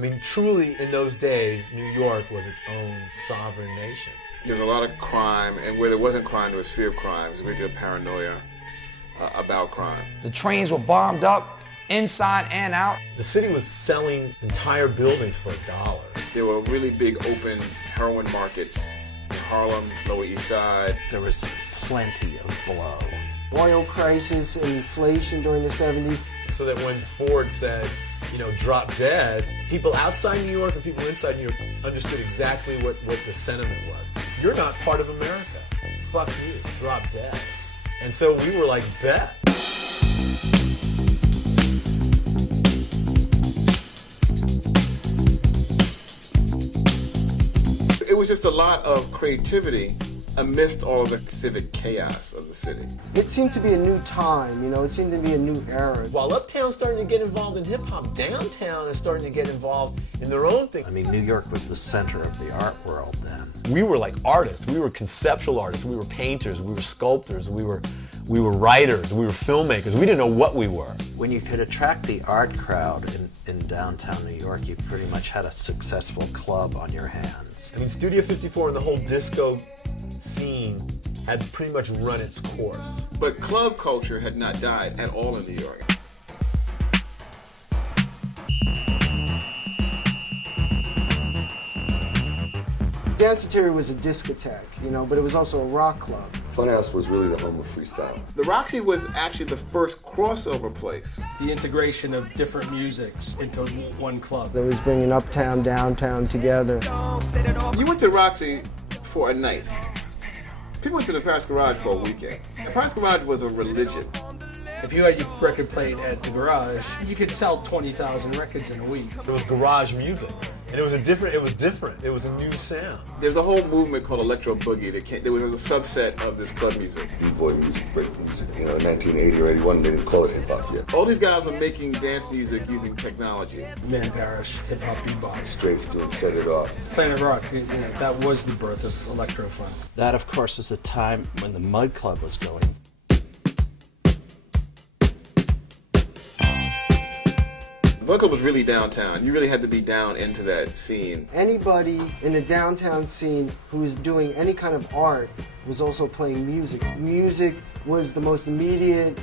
I mean, truly, in those days, New York was its own sovereign nation. There was a lot of crime, and where there wasn't crime, there was fear of crime. So we did paranoia about crime. The trains were bombed up, inside and out. The city was selling entire buildings for $1. There were really big open heroin markets in Harlem, Lower East Side. There was plenty of blow. Oil crisis and inflation during the 70s. So that when Ford said, you know, drop dead, people outside New York and people inside New York understood exactly what the sentiment was. You're not part of America. Fuck you, drop dead. And so we were like, bet. It was just a lot of creativity amidst all the civic chaos of the city. It seemed to be a new time, you know, it seemed to be a new era. While Uptown's starting to get involved in hip-hop, downtown is starting to get involved in their own thing. I mean, New York was the center of the art world then. We were like artists. We were conceptual artists. We were painters. We were sculptors. We were writers. We were filmmakers. We didn't know what we were. When you could attract the art crowd in downtown New York, you pretty much had a successful club on your hands. I mean, Studio 54 and the whole disco scene had pretty much run its course. But club culture had not died at all in New York. Danceteria was a discotheque, you know, but it was also a rock club. Funhouse was really the home of freestyle. The Roxy was actually the first crossover place. The integration of different musics into one club. That was bringing uptown, downtown together. You went to Roxy for a night. People went to the Paris Garage for a weekend. The Paris Garage was a religion. If you had your record played at the Garage, you could sell 20,000 records in a week. It was garage music, and it was different. It was a new sound. There's a whole movement called electro boogie that came. There was a subset of this club music. B-boy music, break music. You know, in 1980 or 81, they didn't call it hip-hop yet. All these guys were making dance music using technology. Man Parrish, hip hop bebop. Straight doing Set It Off. Planet Rock, you know, that was the birth of electro fun. That, of course, was a time when the Mud Club was going. The Mud Club was really downtown. You really had to be down into that scene. Anybody in the downtown scene who was doing any kind of art was also playing music. Music was the most immediate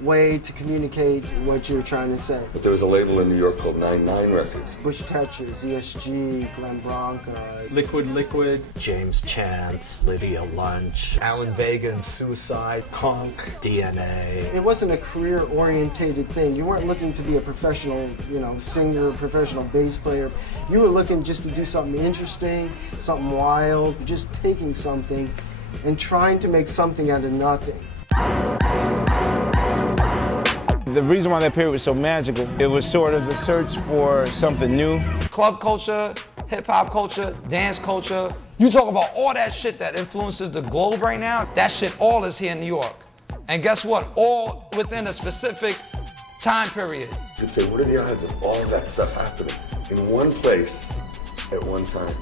way to communicate what you were trying to say. But there was a label in New York called 99 Records. Bush Tetras, ESG, Glenn Branca. Liquid. James Chance, Lydia Lunch, Alan Vega and Suicide. Conk. DNA. It wasn't a career-orientated thing. You weren't looking to be a professional, you know, singer, professional bass player. You were looking just to do something interesting, something wild, just taking something and trying to make something out of nothing. The reason why that period was so magical, it was sort of the search for something new. Club culture, hip-hop culture, dance culture. You talk about all that shit that influences the globe right now, that shit all is here in New York. And guess what? All within a specific time period. You'd say, what are the odds of all of that stuff happening in one place at one time?